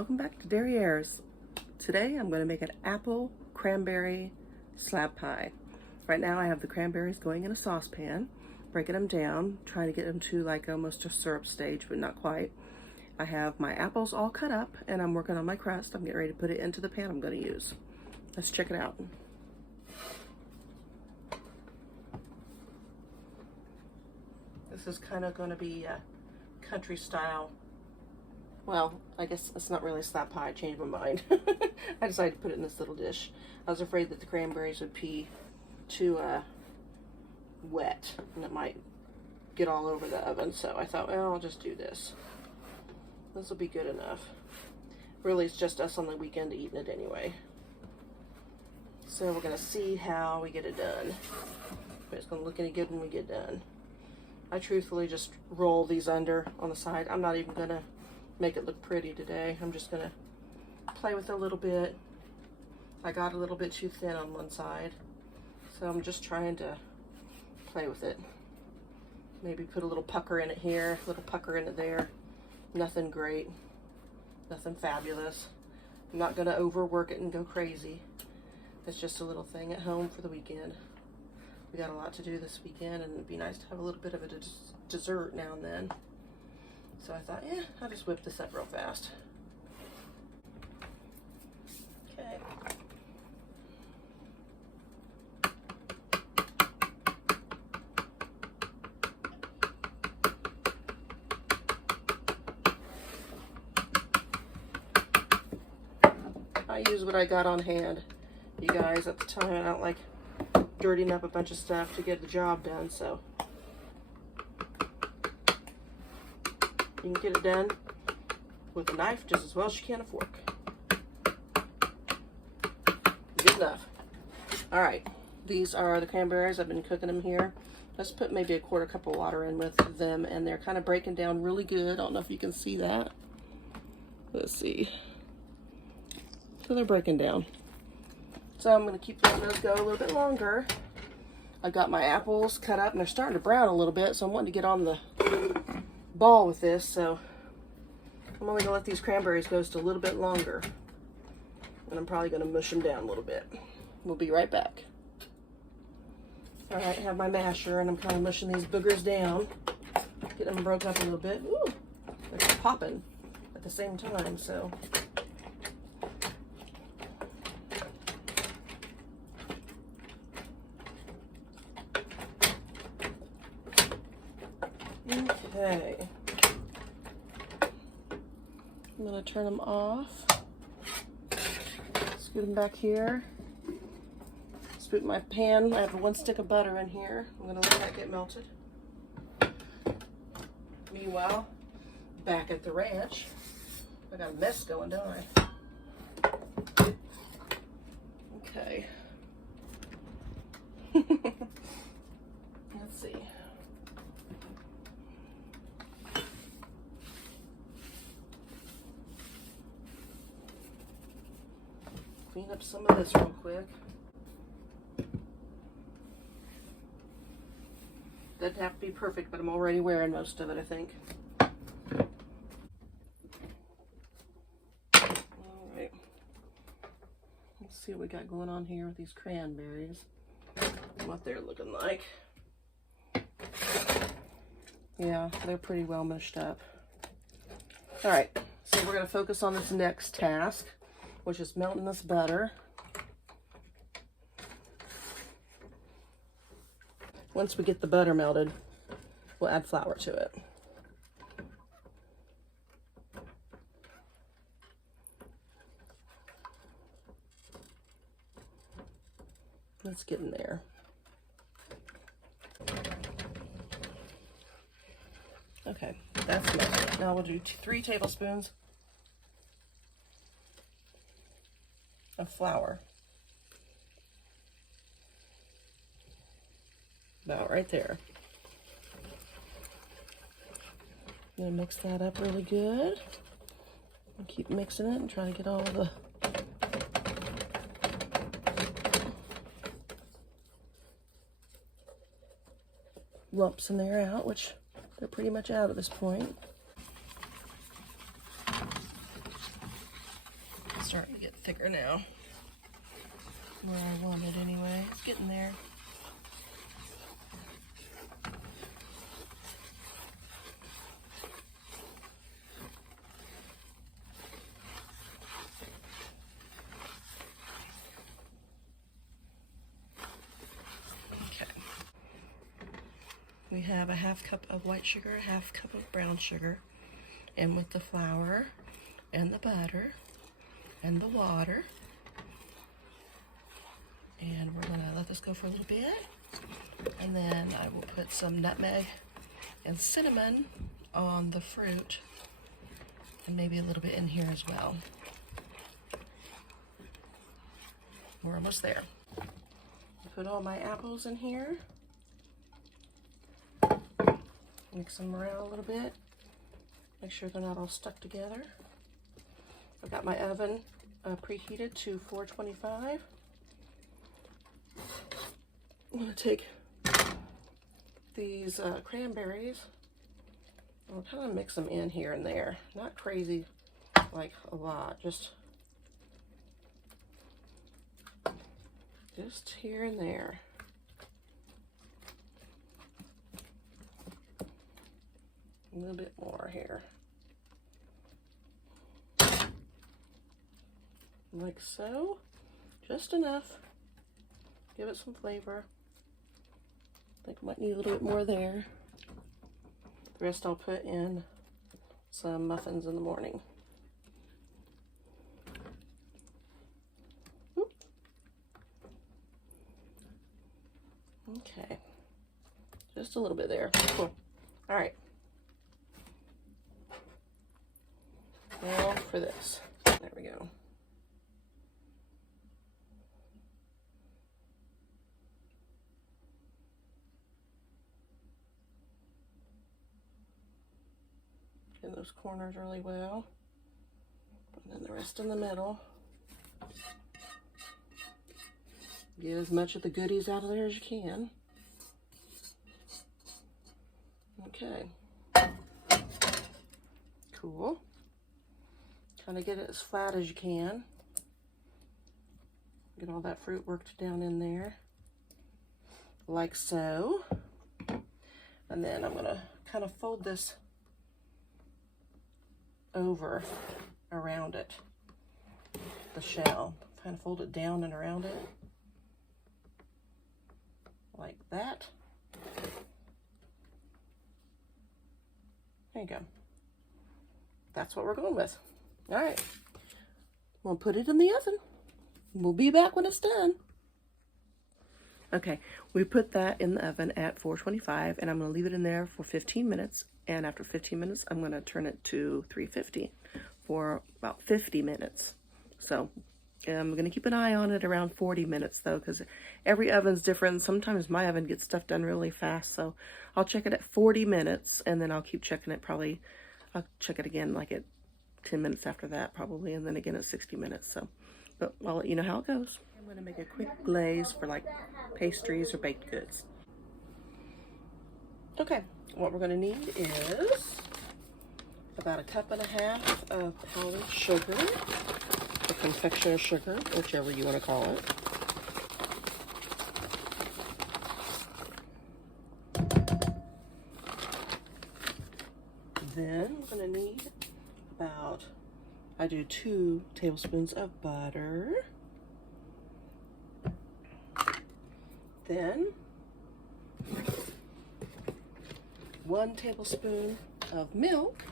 Welcome back to Dairyayres. Today I'm going to make an apple cranberry slab pie. Right now I have the cranberries going in a saucepan, breaking them down, trying to get them to like almost a syrup stage, but not quite. I have my apples all cut up and I'm working on my crust. I'm getting ready to put it into the pan I'm going to use. Let's check it out. This is kind of going to be a country style. Well, I guess it's not really a slab pie. I changed my mind. I decided to put it in this little dish. I was afraid that the cranberries would be too wet and it might get all over the oven. So I thought, well, I'll just do this. This will be good enough. Really, it's just us on the weekend eating it anyway. So we're going to see how we get it done. But it's going to look any good when we get done. I truthfully just roll these under on the side. I'm not even going to make it look pretty today. I'm just gonna play with it a little bit. I got a little bit too thin on one side, so I'm just trying to play with it. Maybe put a little pucker in it here, a little pucker in it there. Nothing great, nothing fabulous. I'm not gonna overwork it and go crazy. It's just a little thing at home for the weekend. We got a lot to do this weekend and it'd be nice to have a little bit of a dessert now and then. So I thought, yeah, I'll just whip this up real fast. Okay. I use what I got on hand, you guys, at the time. I don't like dirtying up a bunch of stuff to get the job done, so you can get it done with a knife just as well as you can a fork. Good enough. All right, these are the cranberries. I've been cooking them here. Let's put maybe a quarter cup of water in with them, and they're kind of breaking down really good. I don't know if you can see that. Let's see. So they're breaking down. So I'm going to keep letting those go a little bit longer. I've got my apples cut up, and they're starting to brown a little bit, so I'm wanting to get on the ball with this, so I'm only gonna let these cranberries go just a little bit longer, and I'm probably gonna mush them down a little bit. We'll be right back. All right, I have my masher and I'm kind of mushing these boogers down, get them broke up a little bit. Ooh, they're popping at the same time, so okay. I'm going to turn them off. Scoot them back here. Scoot my pan. I have one stick of butter in here. I'm going to let that get melted. Meanwhile, back at the ranch, I got a mess going, don't I? Okay. Let's see. Clean up some of this real quick. Doesn't have to be perfect, but I'm already wearing most of it, I think. Alright. Let's see what we got going on here with these cranberries. What they're looking like. Yeah, they're pretty well mushed up. Alright, so we're going to focus on this next task, which is melting this butter. Once we get the butter melted, we'll add flour to it. Let's get in there. Okay, that's melted. Now we'll do 3 tablespoons of flour. About right there. I'm gonna mix that up really good. And keep mixing it and try to get all of the lumps in there out, which they're pretty much out at this point. thicker now. Where I want it anyway. It's getting there. We have a half cup of white sugar, a half cup of brown sugar, and with the flour and the butter and the water. And we're gonna let this go for a little bit. And then I will put some nutmeg and cinnamon on the fruit, and maybe a little bit in here as well. We're almost there. Put all my apples in here. Mix them around a little bit. Make sure they're not all stuck together. I've got my oven preheated to 425. I'm going to take these cranberries. I'll kind of mix them in here and there. Not crazy, like a lot. Just here and there. A little bit more here. Like so. Just enough. Give it some flavor. I think I might need a little bit more there. The rest I'll put in some muffins in the morning. Oop. Okay. Just a little bit there. Cool. All right. Now for this. There we go. Get those corners really well. And then the rest in the middle. Get as much of the goodies out of there as you can. Okay. Cool. Kind of get it as flat as you can. Get all that fruit worked down in there. Like so. And then I'm going to kind of fold this over around it. The shell. Kind of fold it down and around it. Like that. There you go. That's what we're going with. All right, we'll put it in the oven. We'll be back when it's done. Okay, we put that in the oven at 425, and I'm going to leave it in there for 15 minutes. And after 15 minutes, I'm going to turn it to 350 for about 50 minutes. So I'm going to keep an eye on it around 40 minutes, though, because every oven's different. Sometimes my oven gets stuff done really fast, so I'll check it at 40 minutes, and then I'll keep checking it probably. I'll check it again like at 10 minutes after that probably, and then again at 60 minutes. So, but I'll let you know how it goes. I'm going to make a quick glaze for like pastries or baked goods. Okay, what we're going to need is about 1.5 cups of powdered sugar, or confectioner's sugar, whichever you want to call it. Then we're going to need about, I do 2 tablespoons of butter. Then 1 tablespoon of milk.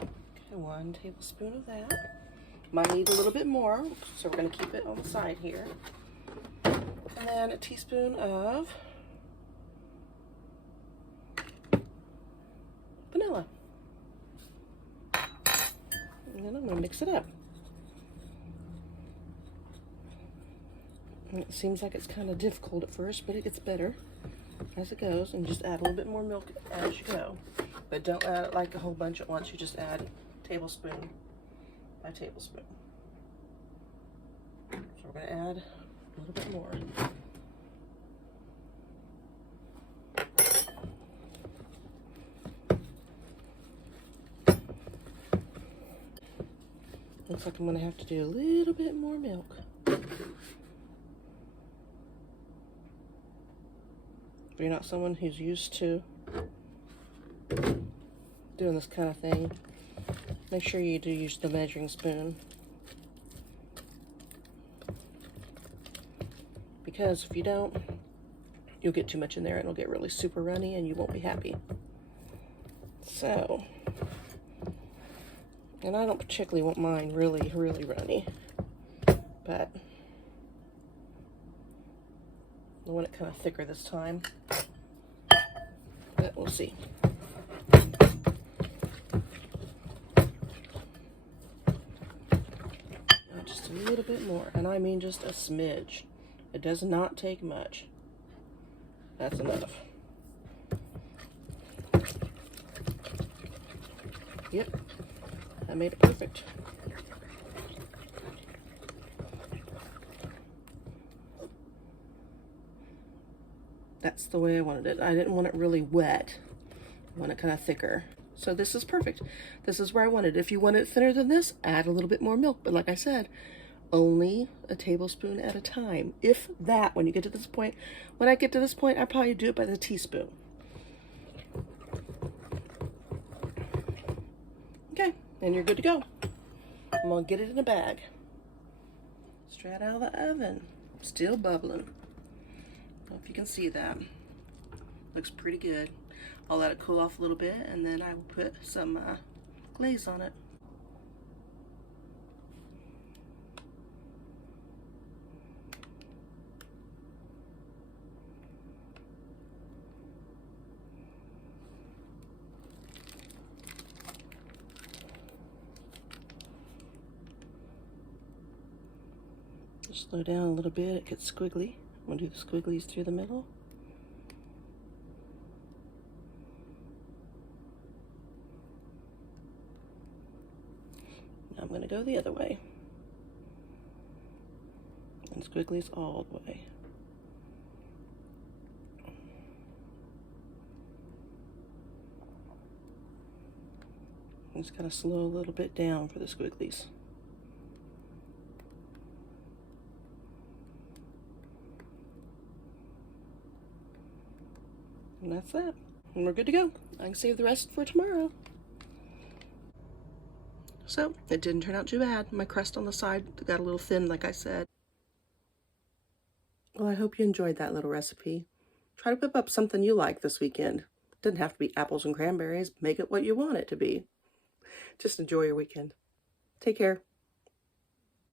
Okay, 1 tablespoon of that. Might need a little bit more, so we're going to keep it on the side here. And then a teaspoon of vanilla. And then I'm going to mix it up. And it seems like it's kind of difficult at first, but it gets better as it goes. And just add a little bit more milk as you go. But don't add it like a whole bunch at once. You just add tablespoon by tablespoon. So we're going to add a little bit more. Looks like I'm going to have to do a little bit more milk. If you're not someone who's used to doing this kind of thing, make sure you do use the measuring spoon. Because if you don't, you'll get too much in there and it'll get really super runny and you won't be happy. So, and I don't particularly want mine really, really runny, but I want it kind of thicker this time, but we'll see. Just a little bit more, and I mean just a smidge. It does not take much. That's enough. Yep, I made it perfect. That's the way I wanted it. I didn't want it really wet. I want it kind of thicker. So this is perfect. This is where I want it. If you want it thinner than this, add a little bit more milk. But like I said, only a tablespoon at a time. If that, when you get to this point, when I get to this point, I probably do it by the teaspoon. Okay, and you're good to go. I'm gonna get it in a bag. Straight out of the oven. Still bubbling. Hope you can see that. Looks pretty good. I'll let it cool off a little bit and then I will put some glaze on it. Just slow down a little bit, it gets squiggly. I'm going to do the squigglies through the middle. Now I'm going to go the other way. And squigglies all the way. Just kind of slow a little bit down for the squigglies. And that's that. And we're good to go. I can save the rest for tomorrow. So, it didn't turn out too bad. My crust on the side got a little thin, like I said. Well, I hope you enjoyed that little recipe. Try to whip up something you like this weekend. It doesn't have to be apples and cranberries. Make it what you want it to be. Just enjoy your weekend. Take care.